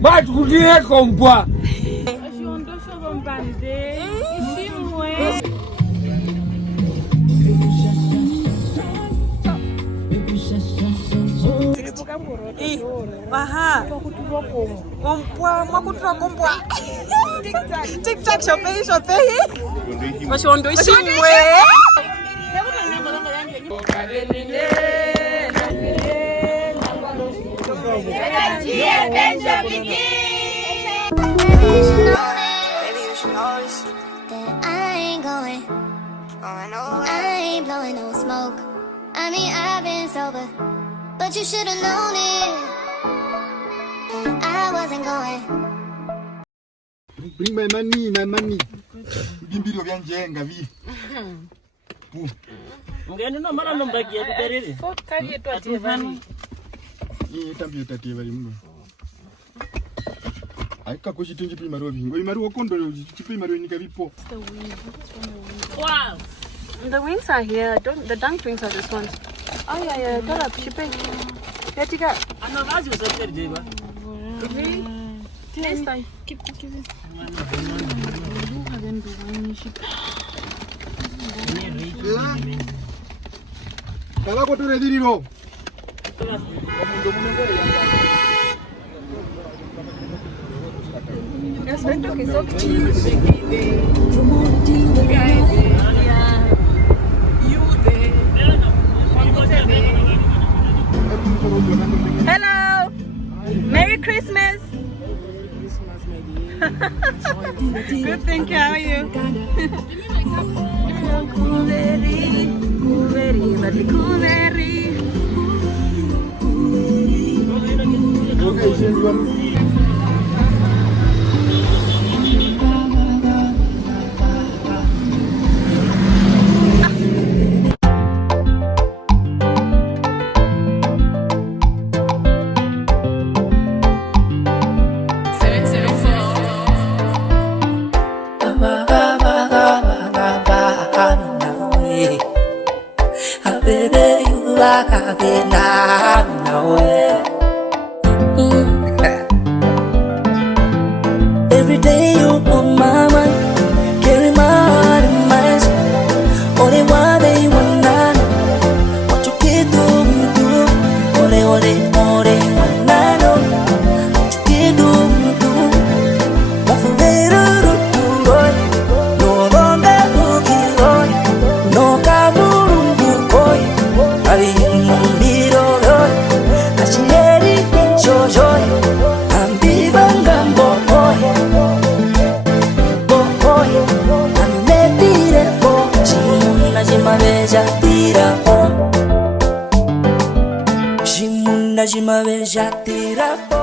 Batu kutine kompwa. Otjozombande. Ishimwe. Okamboroto. Aha. Kompwa mwakutura kompwa. TikTok shopei. Washondo ishimwe. I ain't blowing no smoke. I mean, I've been sober, but you should've known it. I wasn't going. Bring my money. Bimbiro vyanjenga vi. Ngani no mara nombaki ya kuperere. Kali yetu ativani. Tambio tativa mno. Aika kushitinji primaro vingo. Imaru okondo chiprimaro nika vipo. Wow. The wings are here. The dunked wings are this ones. Oh yeah. Got up. She paid. Yatika. Ana vazi usafiri jeba. Really? Next time. Keep cooking. Kala ko tore diriro. Yes, we're talking so Hello. Merry Christmas. Good, thank you. How are you? Every day you on my mind, carry my heart in my soul. Only one day you want to know what you can do. Only one I know what you can do. But for better boy, no longer looking boy, no kaburu boy. I am Mumbiro boy, I see everything so joy. I'm divang boy. Jimaveja tira po.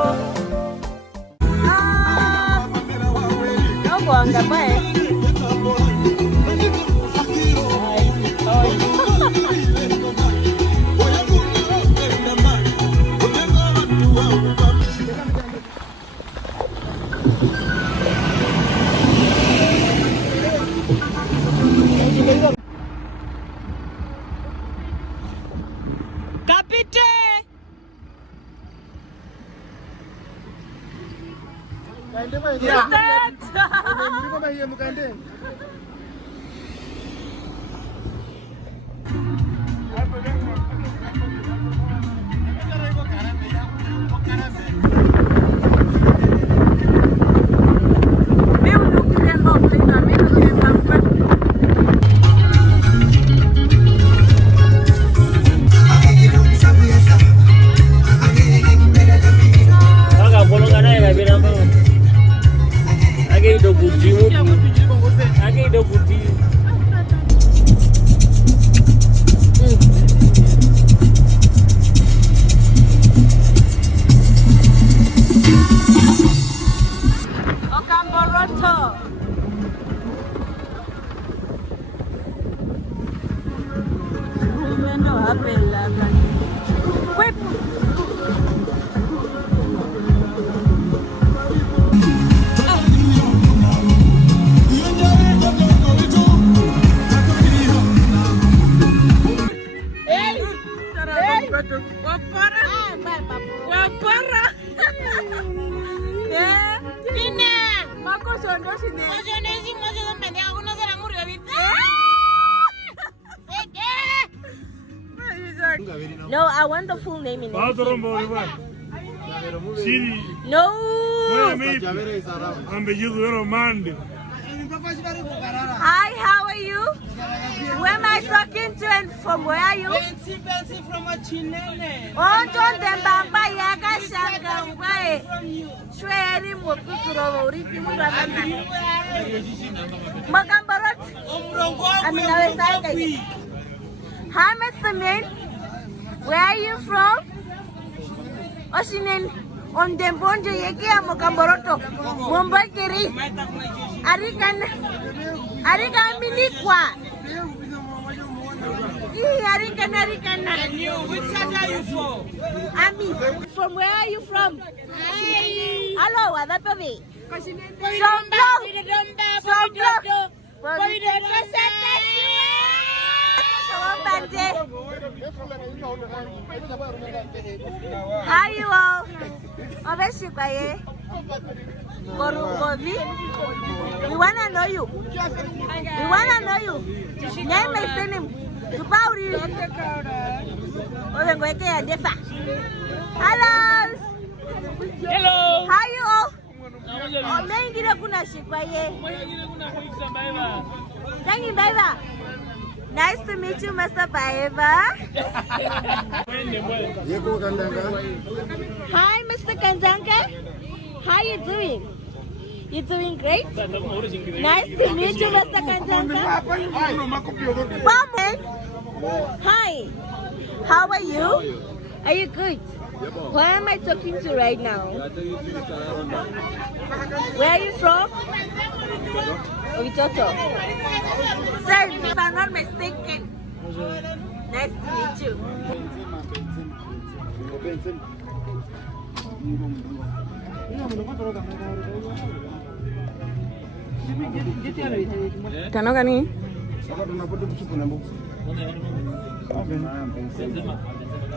No guanga pai. Kapite. Ake No, I want the full name in it. Otjozombande. Siri. No. Otjozombande. Hi, how are you? Who am I talking to and from where are you? Otjozombande yaga shanga ngwae. Shweri mokuturo uriki muramana. Okamboroto. Hi, Mr. Min. Where are you from? Osinen on Dembonjo yeke Okamboroto. Mumbakiri. Arikan minikwa. Arikan. Which side are you from? Ami. From where are you from? Hello, Adapavi. Hi you all. Obeshikaye. Gorugovi. We wanna know you. Name and surname. Tupauri. Owengoeke adefa. Hello. How you all? Mengira kuna shikaye. Thank you, Baiva. Nice to meet you, Mr. Baiva. Hi, Mr. Kandjii. How you doing? You doing great? Nice to meet you, Mr. Kandjii. Hi. How are you? Are you good? Who am I talking to right now? Where are you from? Otjozombande. Sir, if I'm not mistaken. Nice to meet you. Kano gani?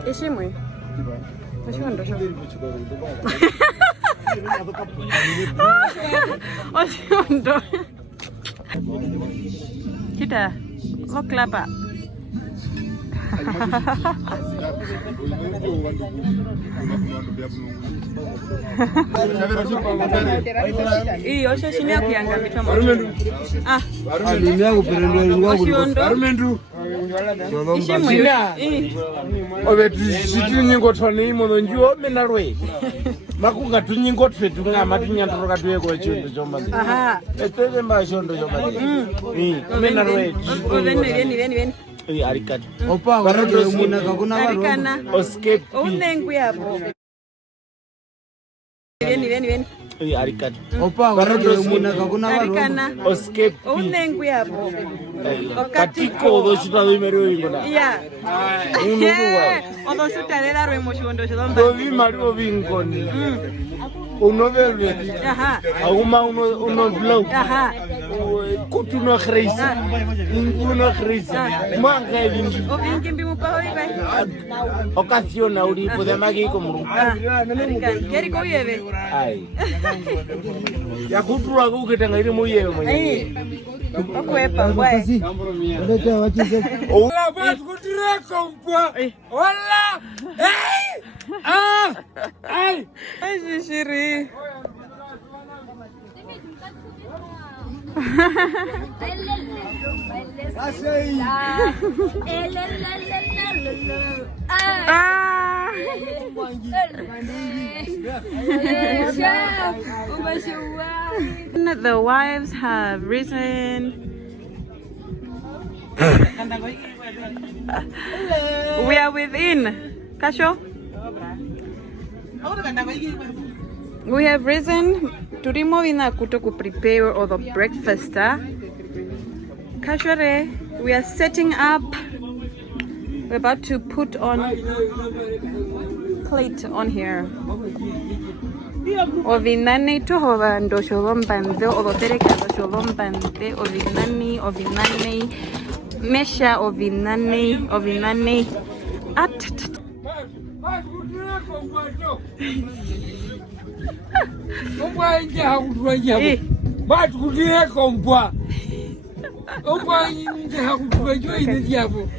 Ishimwe. Oshondo. Oshondo. Kita, oklapa. Iyo shashini ya kuyanga mitama. Arumendu. Obetu nyingo njuo menarwe. Makuka tunyingo twetu ngama tunyandoroka tuyeko chondo chomani. Etele mashondo chomani. Menarwe. Veni. Arikata. Opa, warado muna kakuna waro. Escape. Unengu yapo. Veni. Arikata. Opa, warado muna kakuna waro. Escape. Unengu yapo. Katiko doshita doimero ingona. Yeah. Odo shutarela rwe moshondo shomba. Dovi mario vingoni. Unovelwe. Auma uno vlog. Kutuno kreisa. Inguno kreisa. Manga vingi. Ovingimbi mupaho ibai. Ocasiona ulipo de magi komuru. Keri ko yeve. Ai. Ya kutura kuketanga iri muyeve mwenye. Okwepa mbwe. Hola, vas kutire kompwa. Hola. Hey! Ai. Ai shiri. The wives have risen. We are within. Kasho? We have risen. Turimo vina kuto ku prepare all the breakfast. Kashore, we are setting up. We're about to put on plate on here. Ovinani tuhova ndo Otjozombande, odotereka Otjozombande, ovinani, mesha ovinani. But could you compare? Opa nje hakujua ile hapo.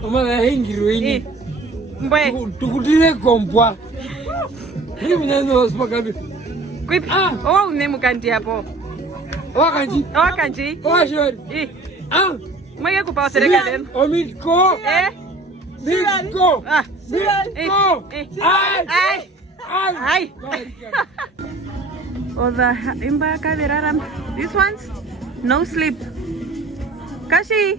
Kama na hingirweni. Mbe. Tukutile kompwa. Hivi ndio usipakabi. Kwipi? Unemu Kandjii hapo. Kandjii. Shori. Mweke kupa serikali. Omiko. Mitko. Mitko. Ai. Imba kabiraram. This one's no sleep. Kashi.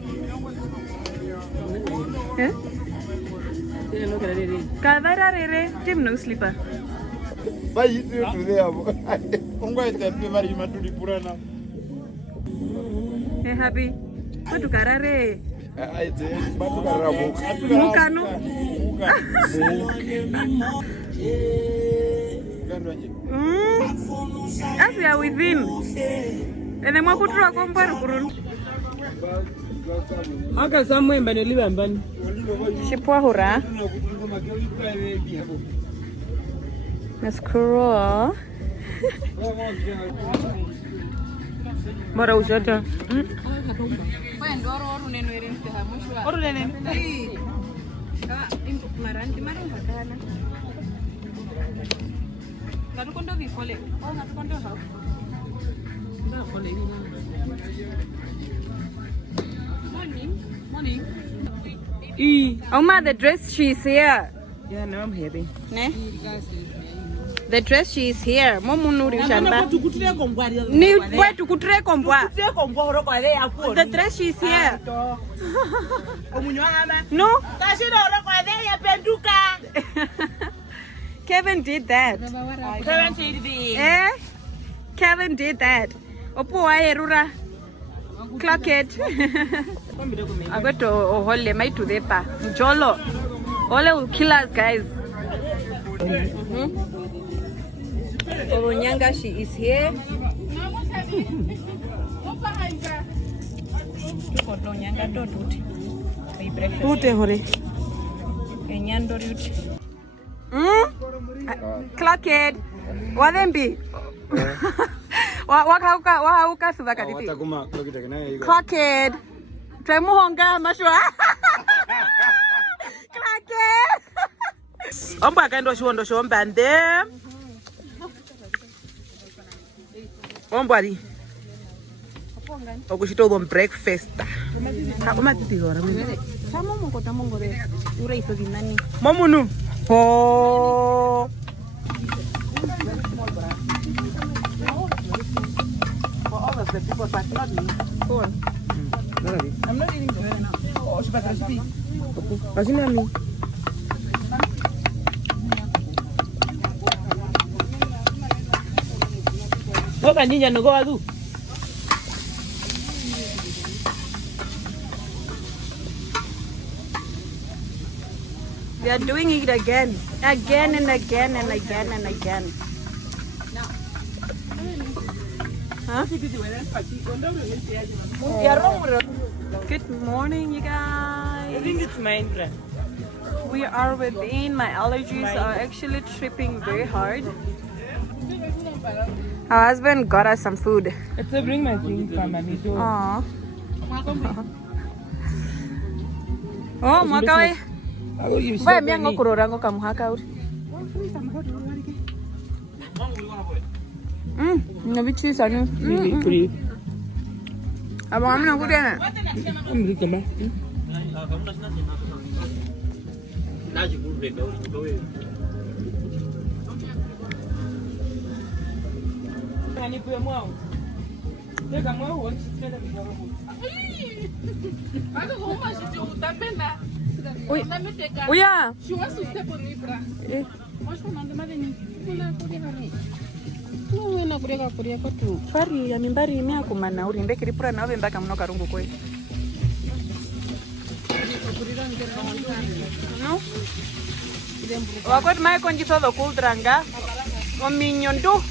Kavara rere. Tim no sleeper. Vai tu hapo. Ongwa itape mari matuli purana. Happy. Matu karare. Matu karabo. Mukano. As we are within. Ene mwakutura kompari kurun. Aka samwe mbani liba mbani. Shipwa hura. Nascroll. Mara usata. Oma, the dress she's here. Yeah, now I'm happy. Ne? The dress she is here. Momu nuri shamba. The dress she is here. No. Kevin did that. Kevin did that. Opo aye rura. Clock it. I got to hold my to the pa. Jolo. Ole will kill us, guys. Oronyanga, she is here. Clock it. Wadembi. Wahauka subaka titi. Clock it. Tremuhonga mashwa. Clock it. Omba kendo shondo shombande. Ombari. Okushito don breakfast. Kama titi hora mimi. Samo mongota mongore. Ura iso dinani. Momunu. Oh. For all of the people, but not me. Go on. I'm not eating the now. Oh, she better speak. Asinami. Go Kandjii no go adu. We are doing it again and again and again. Huh? Good morning, you guys. I think it's mine, friend. We are within. My allergies are actually tripping very hard. Our husband got us some food. It's a bring my thing from Manito. Aww. Oh, mwakawe. Why me ngo kurora ngo kamuhaka uri? Ngabichi sanu. Kuri. Aba amna kudena. Amri kama. Naji kurbe go. Ani pwe mwao. Teka mwao wote tena bidoro. Bado homa shiti utapenda. Uya. She wants to step on me, bra. Mosh ko nande madeni. Kuna kuria hari. No na kuria ko tu. Fari ya mimbari imea kumana uri mbeki ripura na wemba kamno karungu kwe. No. Wakot mai konji todo kultranga. O minyondu.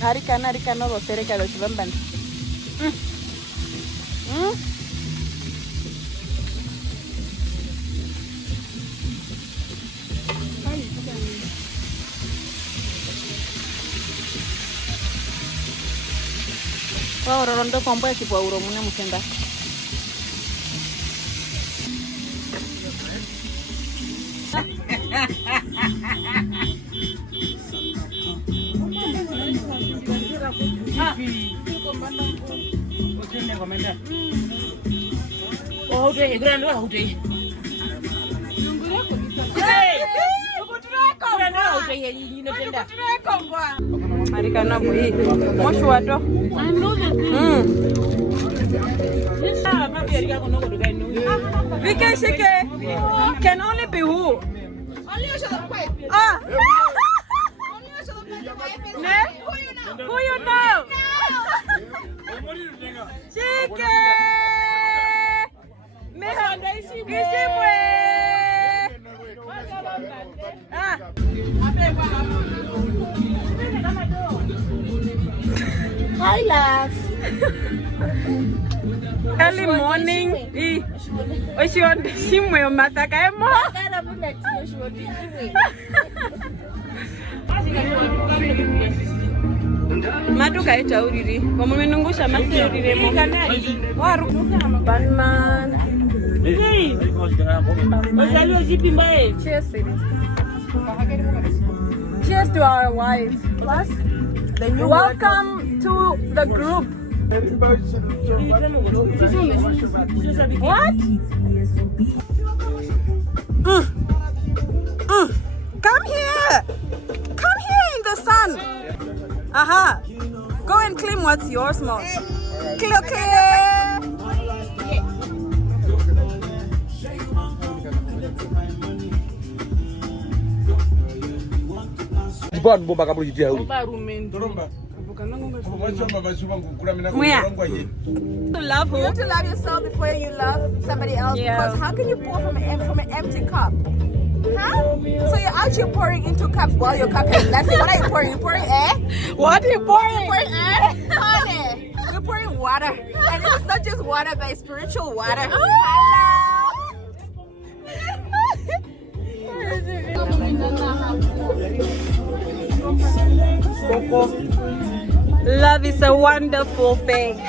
Harika no rosere ka lo chibamban. Ora rondo pompa si può uro mune musenda. Oh, deh, grand lah, deh. Marikana bui. Moshwato. Vike shike. Can only be who? Only ah. Ne? Who you know? Shike. Hi, love. Early morning. She on the shimwe mataka emo. Matuka ita uriri. Wamumenungusha mase uriri mo. Waru. Banman. Cheers, ladies. Cheers to our wives. Plus, welcome to the group. What? Come here. Come here in the sun. Aha. Go and claim what's yours, Mom. Clear, clear. Jibon bomba kaburi jitia huyu. Muya. To love who? You have to love yourself before you love somebody else. Yeah. Because how can you pour from an empty cup? Huh? So you're actually pouring into cups while your cup is that's it. What are you pouring? You're pouring air? What are you pouring? You're pouring air? Honey. You're pouring water. And this is not just water, but it's spiritual water. Love is a wonderful thing.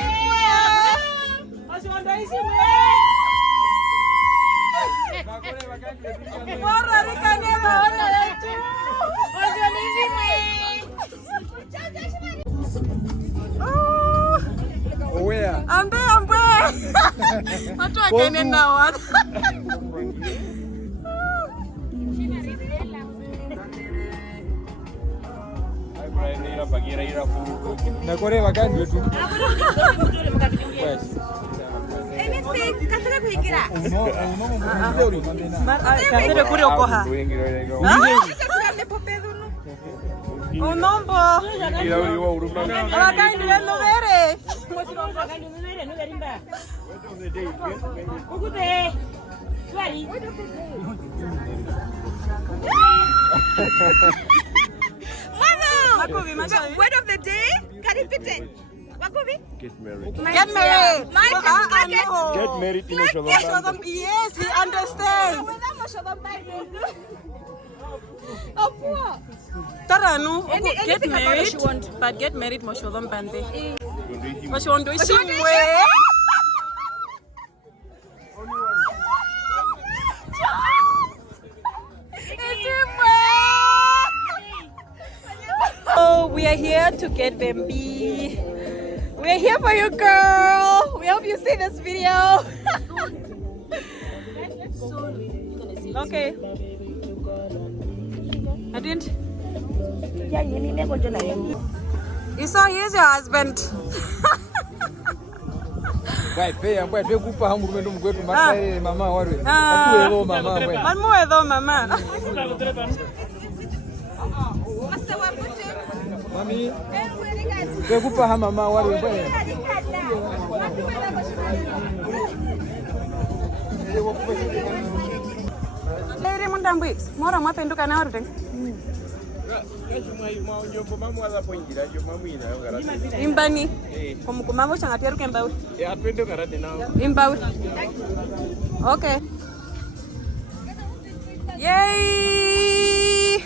Where? Ambe. Watu wakene na watu. Nakore wakani wetu. Kasere kuri okoha. Unombo. Wakani wenu vere. Word of the day? Can you fit it? Get married. Get married. Get married in Otjozombande. Yes, he understands. Taranu, get married, but get married Otjozombande. Otjozombande ishimwe. Oh, we are here to get them B. We are here for you, girl. We hope you see this video. Okay. I didn't. You saw, here's your husband. Mama warwe. Mama. Mami. Kupa ha mama warwe bwana. Lere mundambwi, mora mwapenduka na warute. Imbani. Kumkumamo changa teruke mbawi. Apenduka rade nao. Imbawi. Okay. Yay!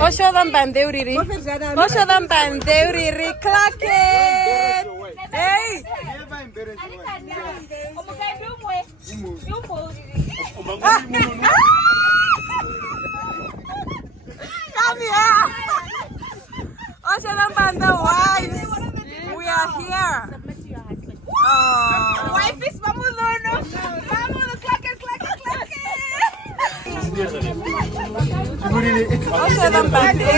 Otjozombande uriri. Otjozombande uriri. Clock it. Hey. Come here. Otjozombande wives. We are here. Wife is Mamulono. Mamulo, clack it. Otjozombande.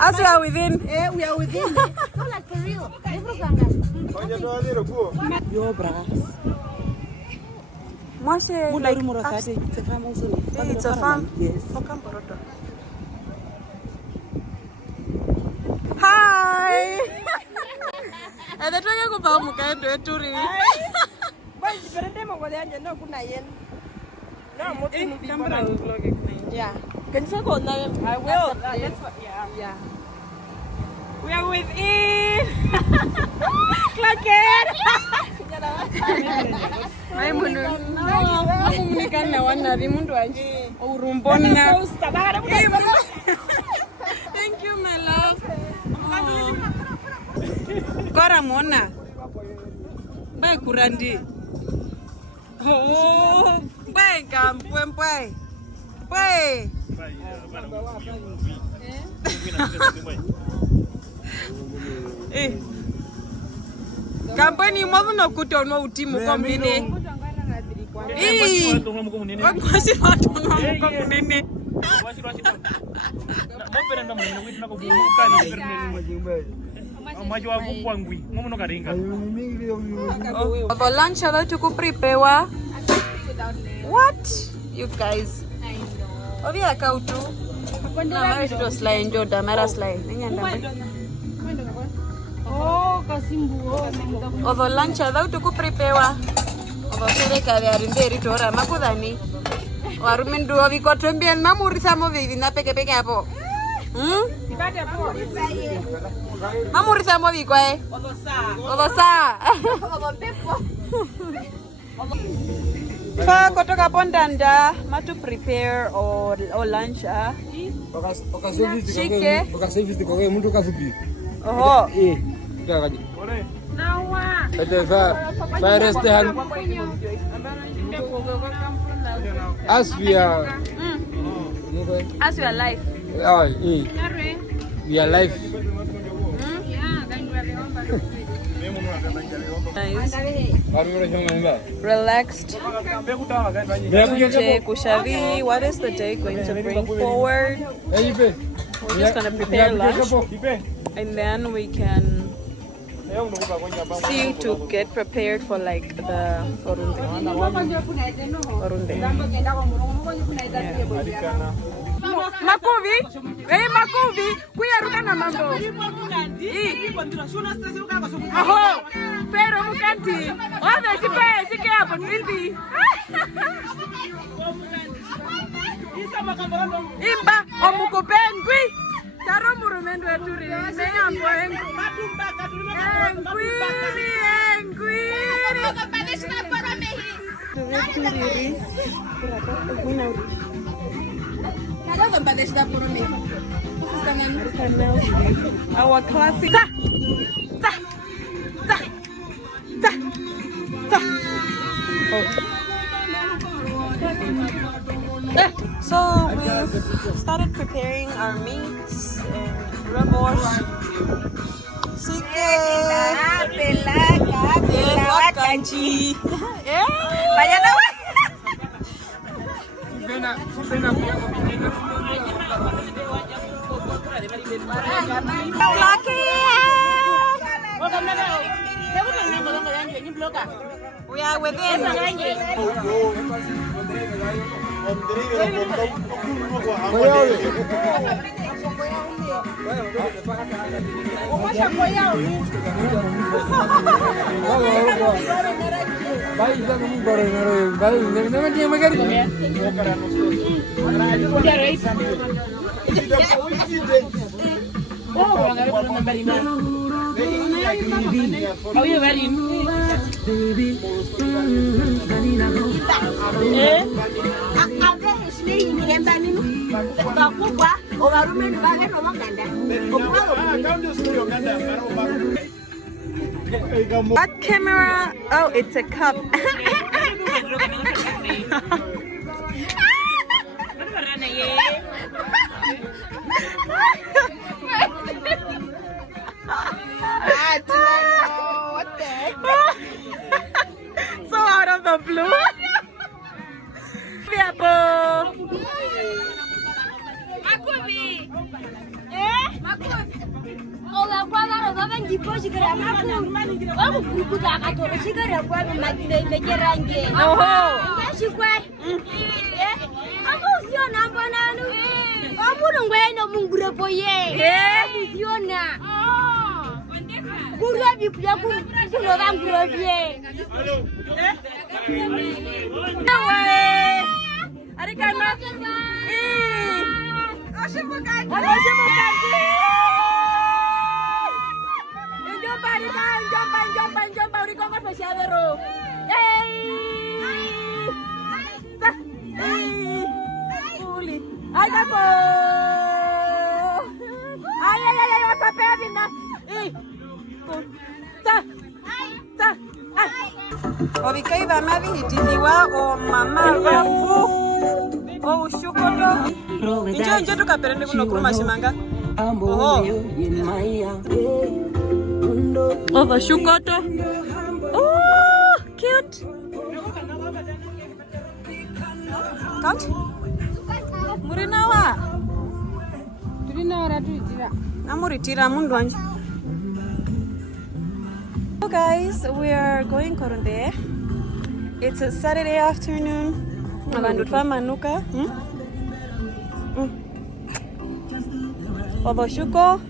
As we are within. We are within. Like for real. Yo, bra. Mwashe, like, It's a farm also. it's a farm. Yes. Okamboroto. Hi. Anataka kufahamu kaendo yetu ri. Bye, diferente mo kwa yanje no kuna yen. No, mo tu nubi. Yeah. Can you go na? I will. Yeah. We are within. Klaket. Ay munu. Aku menikah wana di mundu aja. Urumbona. Thank you, my love. Kora mona. Bae kurandi. Oh, bae kampue. Bae. Kampeni mwavu no kutonwa utimu kwa mnene. Wakwasi watu no kwa mnene. For lunch ada tuku prepare. What? You guys. Obia kautu. Na mara sto slide njo da mara slide. Oh, kasimbu. Odo lunch ada tuku prepare. Odo sereka ya rinderi tora makudani. Warumindu ovikotombien mamurisa movivi na peke hapo. Ibade po. Mamurisa movi kwa Odosa. Fa kutoka pondanda matu prepare or lunch Shike. Wakasevisi kwa mtu kafupi. Oho. Kakaje. Nawa. As we are live. We are live. Nice. Relaxed. Kushavi, what is the day going to bring forward? We're just going to prepare lunch and then we can see to get prepared for like the orunde. Makuvi, kuyaruka na mambo. Aho, pero mukanti. Oda sike hapo nili. Imba omukopengwi. Taro murumendo eturi. Meyambo engwi. Our classic. So we've started preparing our meats and rebosh. Kandjii. We are within. Are you ready? What camera? Oh, it's a cup. So out of the blue. Obikaiva mavihitiliwa o mama vangu o ushukoto injo tukaperende kuno kuruma shimanga oho over shukoto. Oh, cute. Count. Murinawa. Namuritira mundu wanje. So guys, we are going Koronde. It's a Saturday afternoon. Abantu twamanuka. Ovoshuko.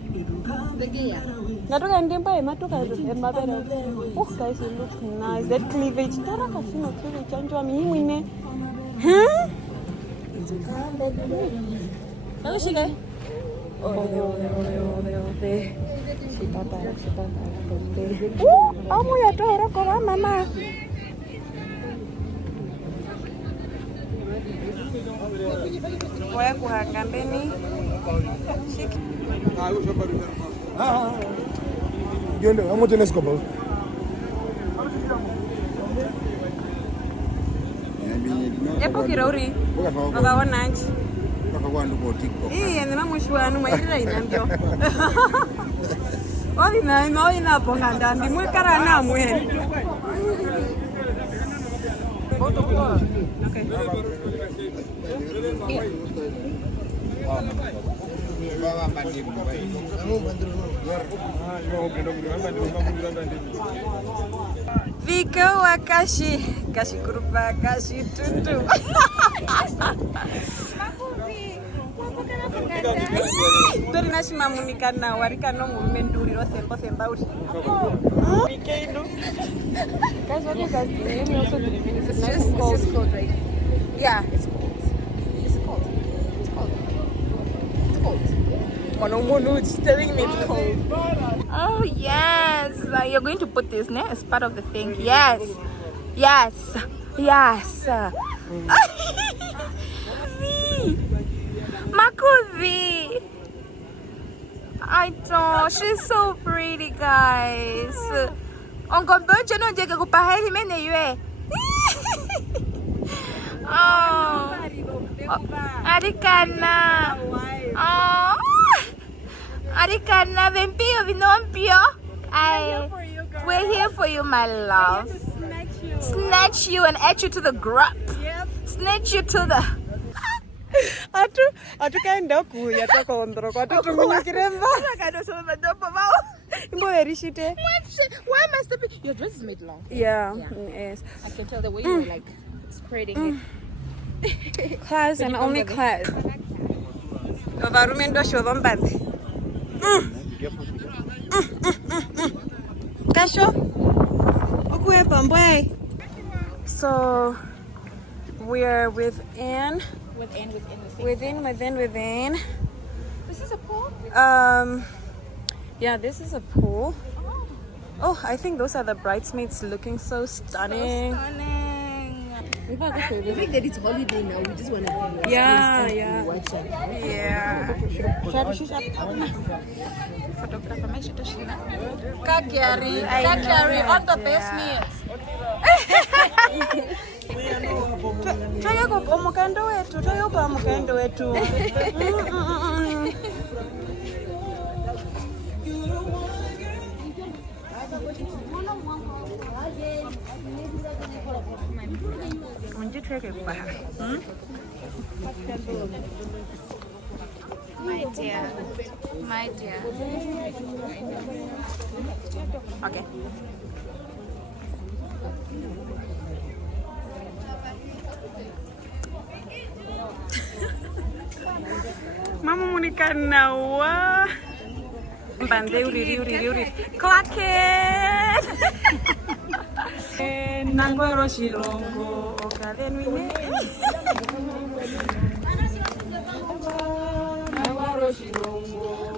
Natuka ndemba ematuka emabera. Oh guys, it looks nice. That cleavage. Tara kasino cleavage anjwa mihimwine. Shige. Amu ya tohoro kwa mama. Waya kuhangambeni. Gende, amo tienes copa. Epo kirauri. Baba wananchi. Iya, ninamushwanu maira inambyo. Oli na ponga ndambi mwekara na mwe. Okay. Viko wakashi kurupa kashi tutu. Tori nashima munikana warika no mumenduri ro semba uri. Vikendo. Guys, what is that? Let me also do it. It's just cold, right? Yeah, it's cold. It's cold. Mono, it's telling me it's cold. Oh yes, you're going to put this as part of the thing. Yes. Makuvi. I don't. She's so pretty, guys. Okamboroto no jeka kupahali mene yue. Oh. Arikana. Oh. Arikana vempio vinompio. We're here for you, my love. Snatch you and add you to the grub. Yep. Snatch you to the. Atu kaenda kuya takondro kwa tutunyikiremba. Kaenda so madopo bao. Imbo verishite. Why must it be? Your dress is made long. Yeah. Yes. I can tell the way you're like spreading it. Class and only class. Ovarume ndo Otjozombande. Kasho. Okuye pambwe. So we're within. Within. This is a pool? Yeah, this is a pool. Oh, I think those are the bridesmaids looking so stunning. The fact that it's holiday now, we just want to be Yeah. watch it. Yeah. Photographer, make sure to Kandjii on the best meals. Toyopa mukando wetu. My dear. Okay. Mama munikana wa mbande uri clock it. Nangwaro shilongo okalenwine.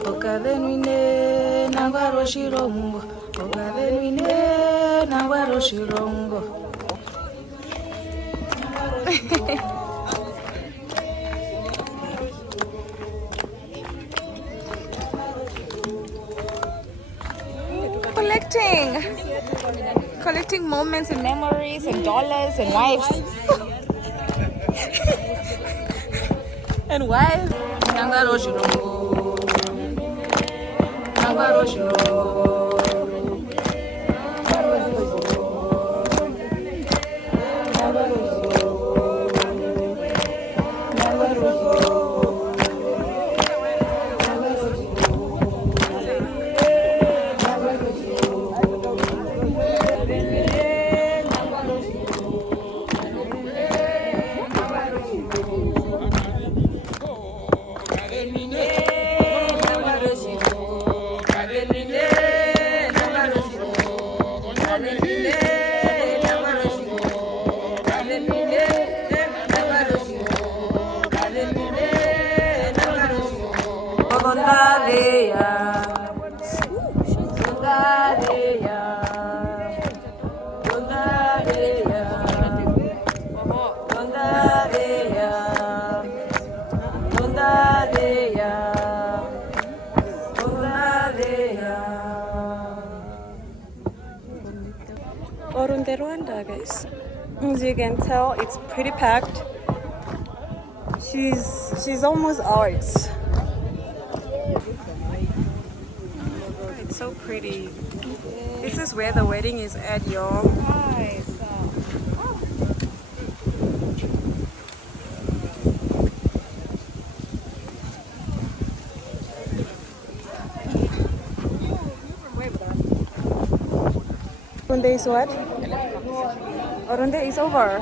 Okalenwine nangwaro shilongo okalenwine nangwaro shilongo. Collecting moments and memories and dollars and wives. And wives. Nangwaro shilongo. Nangwaro shilongo. Orunde Rwanda, guys. As you can tell, it's pretty packed. She's almost ours. It's so pretty. This is where the wedding is at, y'all. Orunde is what? Orunde is over.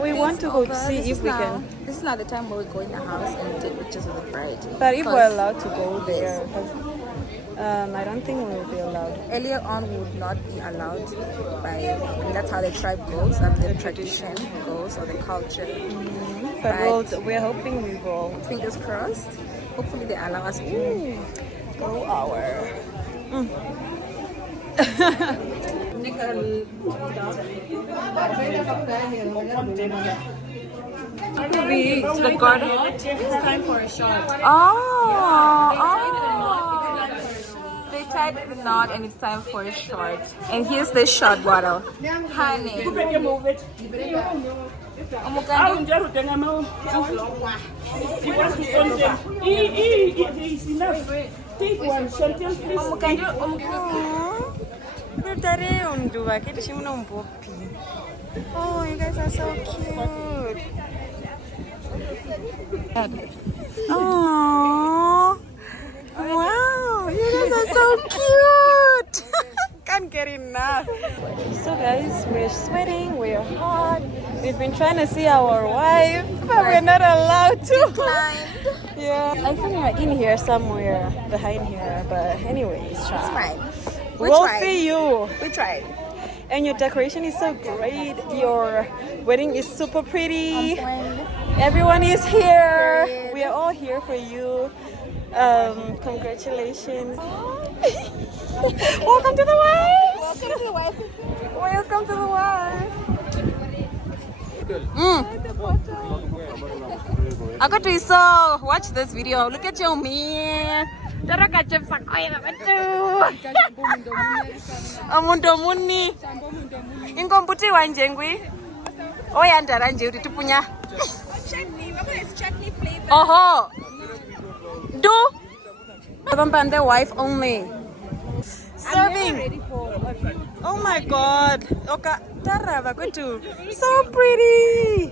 We want to go see if we can. This is not the time where we go in the house and take pictures of the bride. But if we're allowed to go there, I don't think we will be allowed. Earlier on, we would not be allowed that's how the tribe goes, and the tradition goes, or the culture. But we're hoping we will. Fingers crossed. Hopefully they allow us to go our. The garden. It's time for a shot. They tied the knot and it's time for a shot. And here's the shot bottle. Honey. Take one, Chantel, please. Oh, you guys are so cute. Oh, wow, you guys are so cute. Can't get enough. So guys, we're sweating, we're hot. We've been trying to see our wife, but we're not allowed to. Yeah, I think we're in here somewhere, behind here. But anyways, it's fine. We'll see you. We tried. And your decoration is so great. Your wedding is super pretty. Everyone is here. We are all here for you. Congratulations. Welcome to the wife. Welcome to the wife. Welcome to the wife. I got to so watch this video. Look at your man. Amundo muni. Ingombuti wanjengwi. Oya ndaranje uri tupunya. Chutney flavor. Oho. Do. And their wife only. Serving. Oh my God. Okay. So pretty.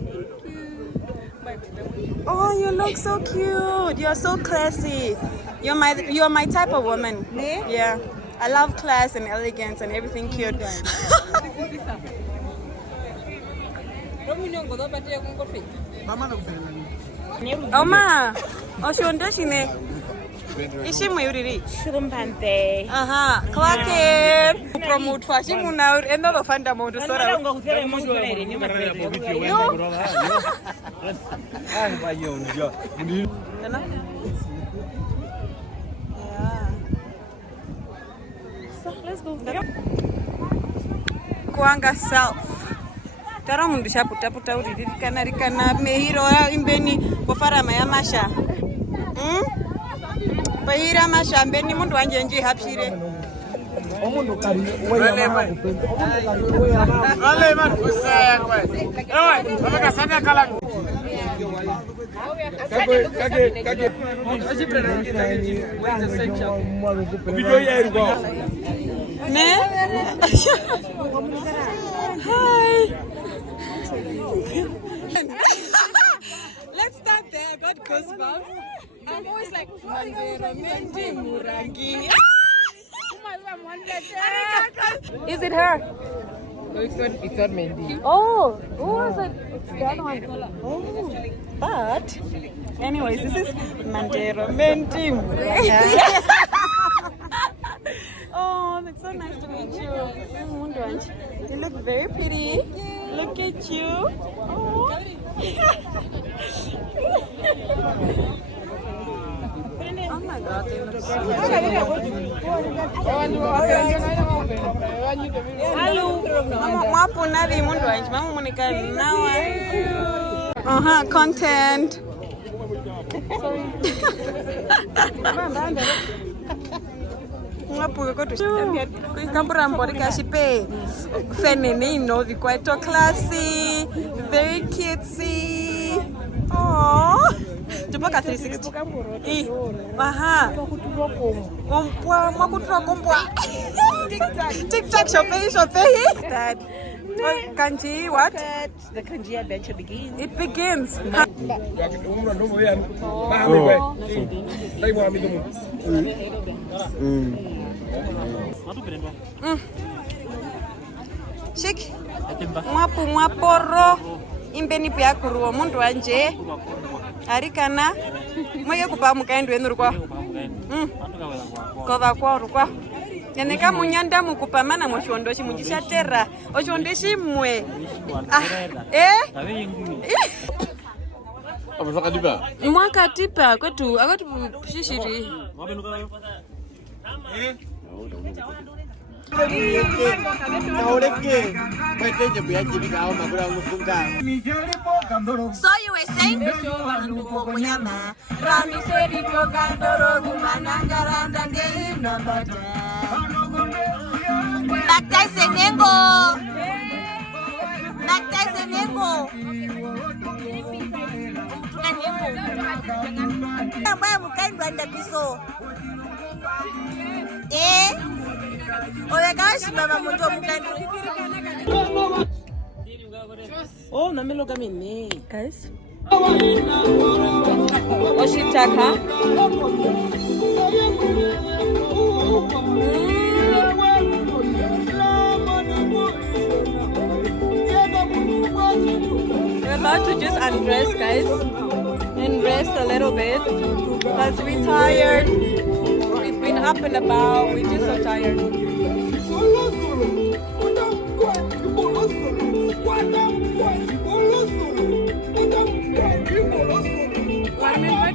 Oh, you look so cute. You're so classy. You're my type of woman. Yeah. I love class and elegance and everything cute. Oma. Oshondashine. Otjozombande. Aha, claque. Promote fashion now and all of Fandamoto. So let's go. Kuanga self. Tara mundu shaputa uri rikana mehiro imbeni kofara maya masha. Bahira masha mbeni mundu wanje nje hapshire. Omundu kari wale man kusaya kwa. Amaka sana kala. Kage. Video ya go. Ne? Hi. Let's start there. I got goosebumps. I'm always like, is it her? No, it's not Mendy. Oh, who was it? It's the other one. Oh, but anyways, this is Mandero Mendim. Oh, it's so nice to meet you. You look very pretty. Look at you. Oh. Oh my God, they look so good. Content. Quite classy, very cutesy. Aww. 360. TikTok shopping. That Kandjii, what? The Kandjii adventure begins. It begins. Chic. Mwaporo. Imbeni pia kuruo mundu wanje. Arikana. Mwege kupa mukaendu enurukwa. Kova kwa urukwa. Yaneka munyanda mukupamana moshondoshi mujishatera. Oshondeshi mwe. Mwaka tipa kwetu akati shishiri. So you were saying? Oh, namelo kami ni. Guys. Oshitaka. We're about to just undress, guys, and rest a little bit because we're tired. We've been up and about. We're just so tired. Carmen,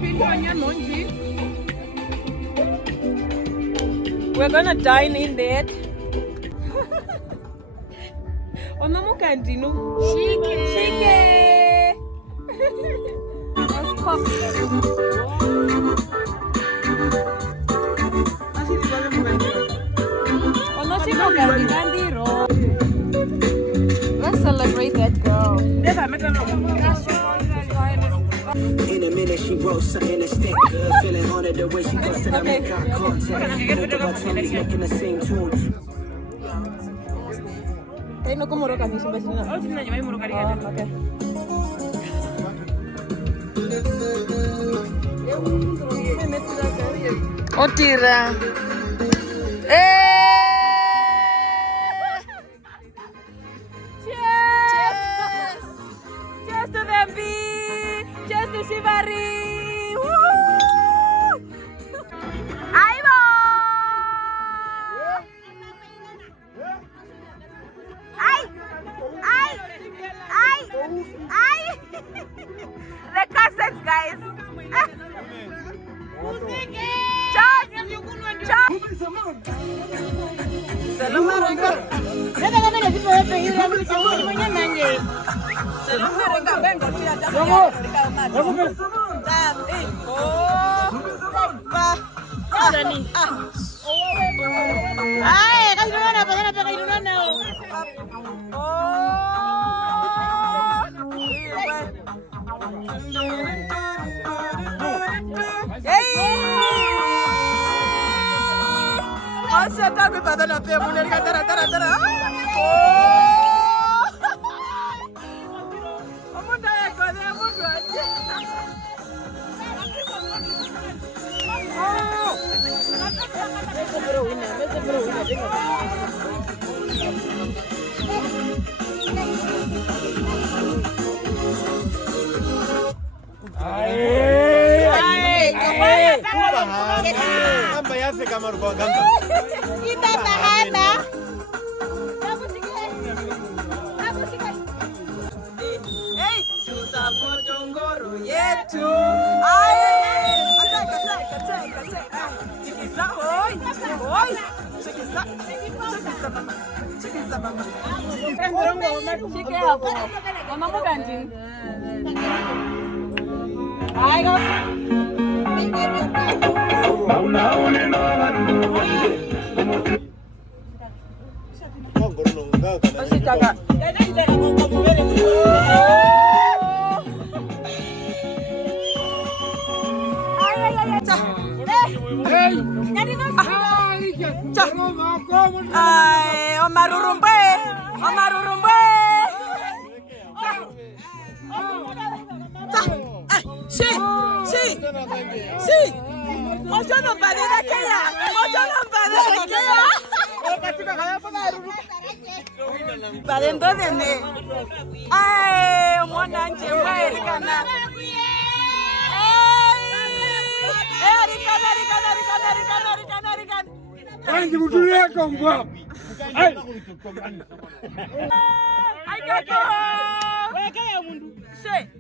We're gonna dine in there. Onomu Kandjii. Shike. Let's pop. Let's celebrate that girl. In a minute, she wrote something to stick. Feeling haunted the way she goes to the make eye contact. Both of our tummies making the same tunes. Otira. Cheers! Cheers to them, B! Cheers to Shivari! Woohoo! Aibo! Ay! The cassettes, guys.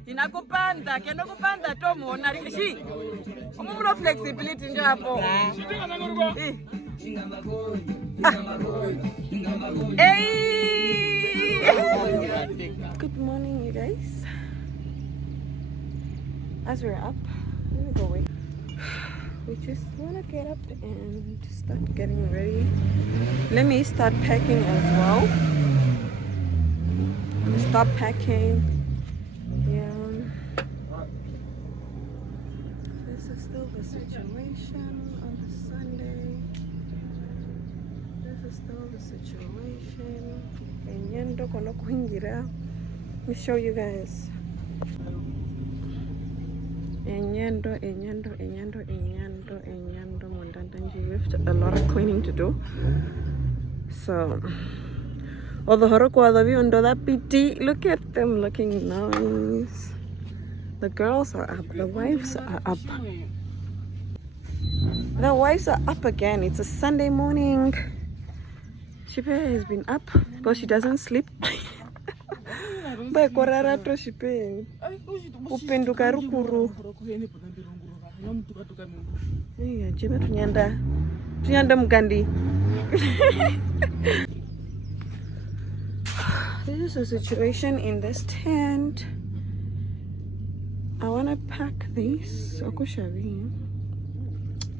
Inakupanda kendo kupanda tomo na shi umulo flexibility ndio hapo. Good morning, you guys. As we're up, let me go away. We just want to get up and start getting ready. Let me start packing as well. Stop packing. Yeah. This is still the situation on a Sunday. This is still the situation. Let me show you guys. Enyendo. We have a lot of cleaning to do. So, look at them looking nice. The girls are up. The wives are up. The wives are up again. It's a Sunday morning. Shipe has been up because she doesn't sleep. Bekorara toshipe. Upenduka rukuru. Iya, jema tunyanda. Tunyanda mugandi. This is a situation in this tent. I want to pack this.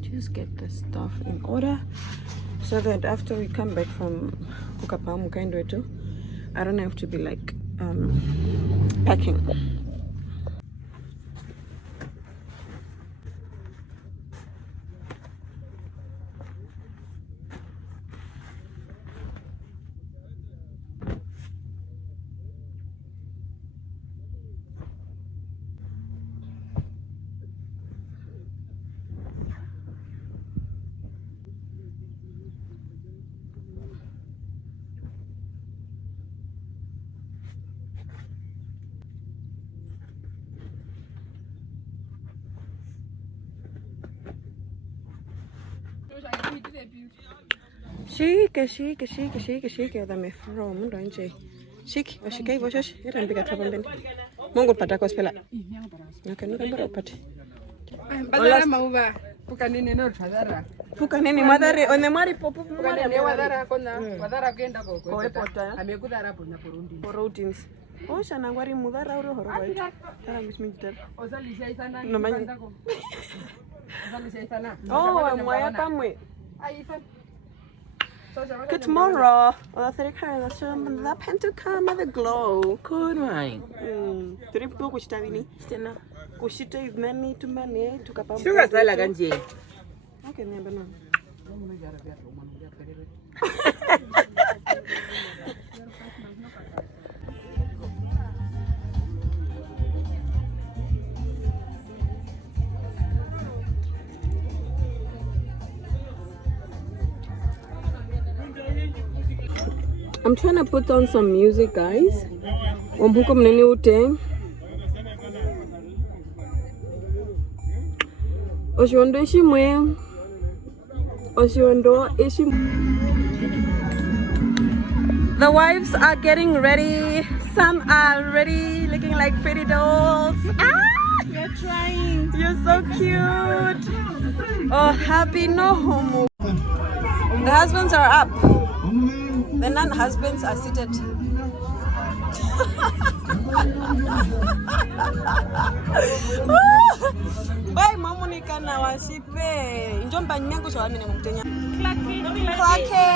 Just get the stuff in order so that after we come back from Okamboroto, I don't have to be like packing. Shike dame from donje. Shike washike washosh era mbiga trabambeni. Mongo pata kospela. Okay, no kambara upate. Badara mauva. Pukanini no tadara. Pukanini madare on the mari popu pukanini wadara kona wadara kwenda koko. Koepota. Amekudara pona porundins. Oh shana ngwari mudara uro horo right. Tara misminter. Osalisha isana. No manya. Osalisha isana. Oh, mwaya pamwe. Aifa. Good tomorrow. Well, that's the pentacam of the glow. Good morning. Trip to Kushitavini. Stena. Kushita is many to money to Kapam. Sugar style like Kandjii. Okay, never know. I'm trying to put on some music, guys. Omhuko mnene ute. Oshondo ishimwe. Oshondo ishimwe. The wives are getting ready. Some are ready, looking like pretty dolls. Ah! We're trying. You're so cute. Oh, happy no homo. The husbands are up. The non-husbands are seated. Bye, Mamonika na wasipe. Njomba nyangu shwa mine mumtenya. Klake.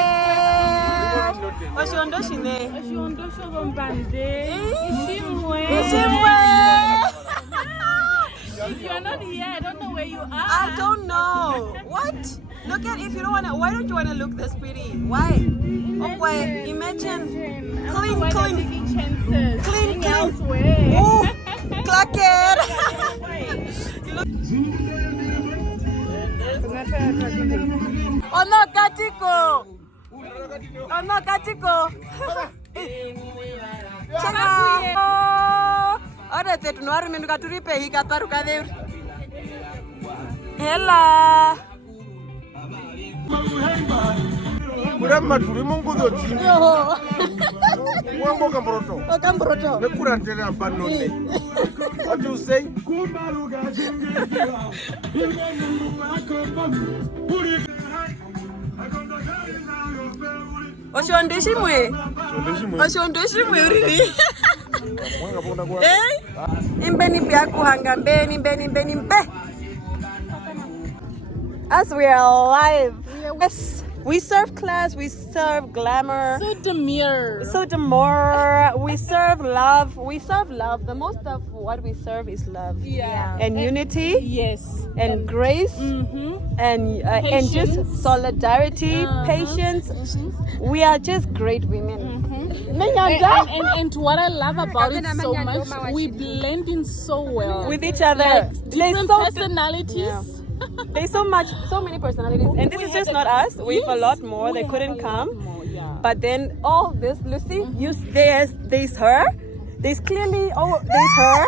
Oshondo shine. Otjozombande. Ishimwe. If you're not here, I don't know where you are. I don't know. What? Look at, if you don't wanna, why don't you wanna look this pretty? Why? Okay, imagine. Clean. Clean. Oh, clock it. Oh no, Katiko. Ora tetu no arme nuka turipe hika paruka de. Hela. Kurama turi mungudo chini. Yo. Wango Okamboroto. Okamboroto. Nekurantele ambanone. What do you say? Oshondeshimwe uriri. Imbeni pia kuhanga mbeni mbe. As we are alive. Yes. We serve class, we serve glamour. So demure. We serve love. The most of what we serve is love. Yeah. And unity. Yes. And grace. And just solidarity, patience. We are just great women. And what I love about it so much, we blend in so well. With each other. Like different personalities. Yeah. There's so many personalities, and this is just not us. We have a lot more. They couldn't come, but then all this, Lucy, there's her. There's clearly there's her,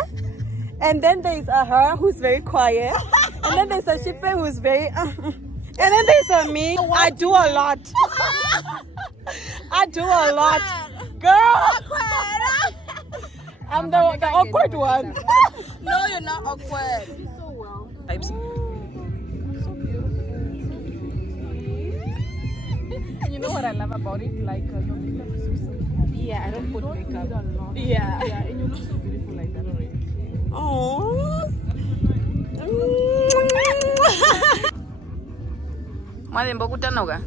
and then there's a her who's very quiet, and then there's a Shipe who's very, and then there's a me. I do a lot. Girl. I'm the awkward one. No, you're not awkward. So well. Vibes. You know what I love about it? Like your makeup is so simple. Yeah, I don't put makeup. Yeah. Yeah, and you look so beautiful like that already. Oh. Madembo kutanoga.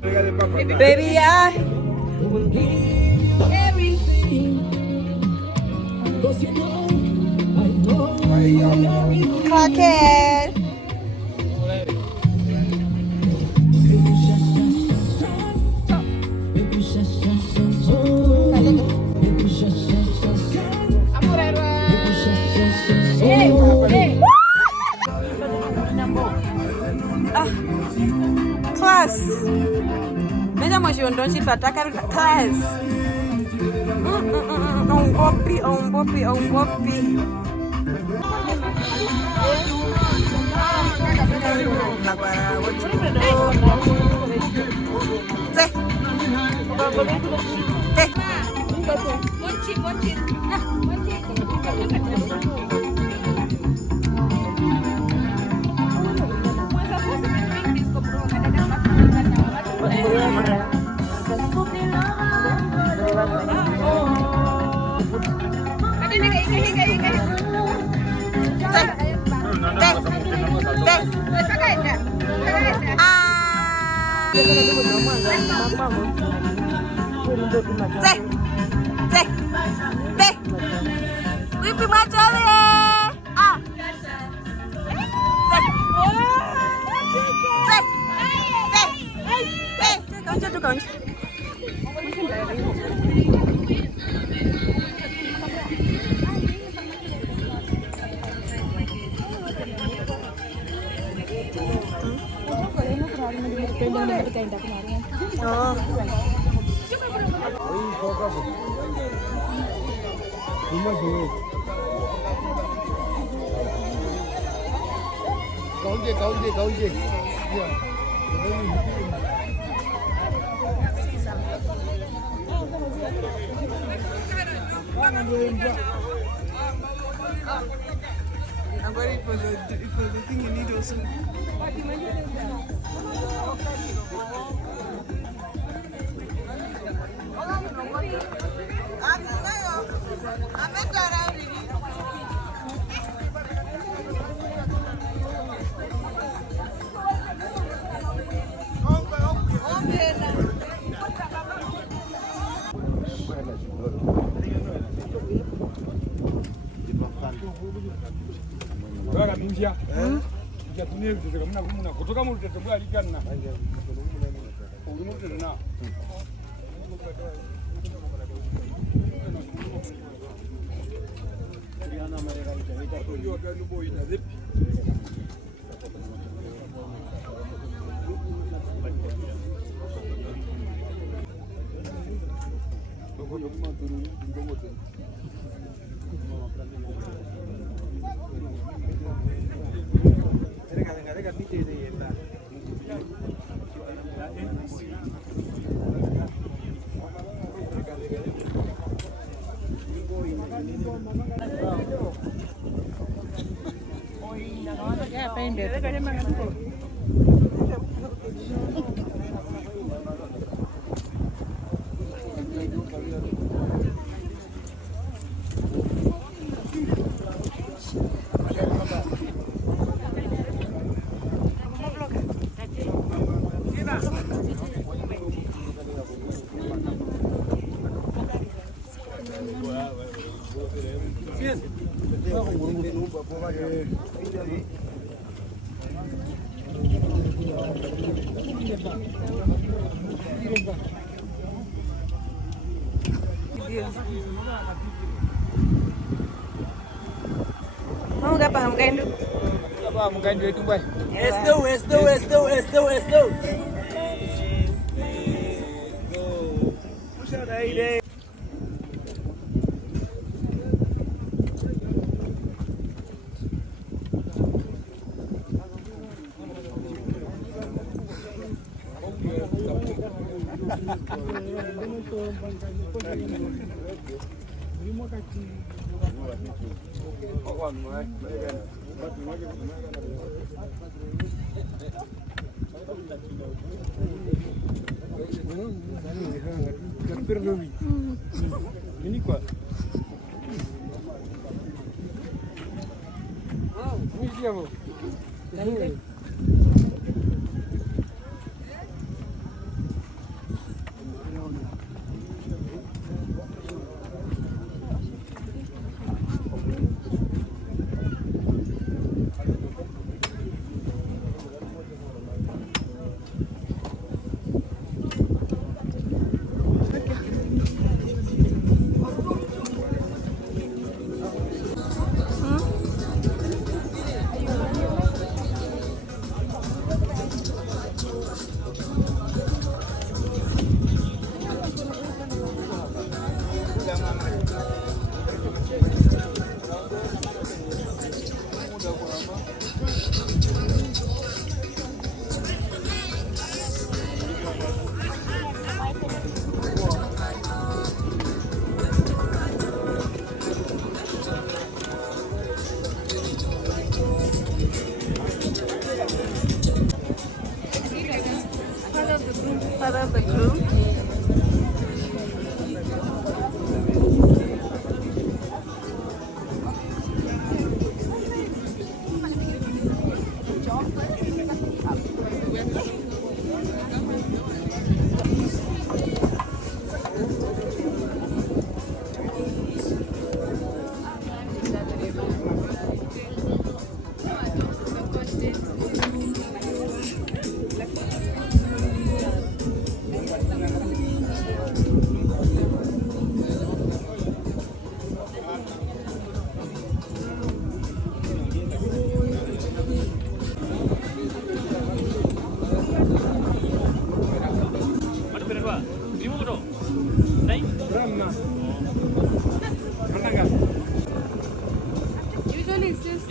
Baby, I will give everything. Cause you know, I know. Clock it. Class. Mesmo hoje eu não tive atacar class. Bopi. Wipi machale. Concha. Kandjii. I'm waiting for the thing you need also. Mau gak paham kain dulu? Gak paham kain dulu itu, Mbak. Esto. Ini quoi? Part of the group. Usually it's just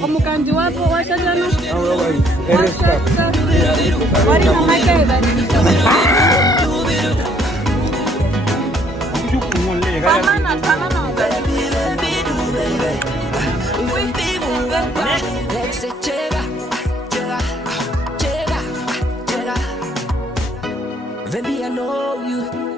como Kandjii wapo washajana wali na makeba Baby, I know you.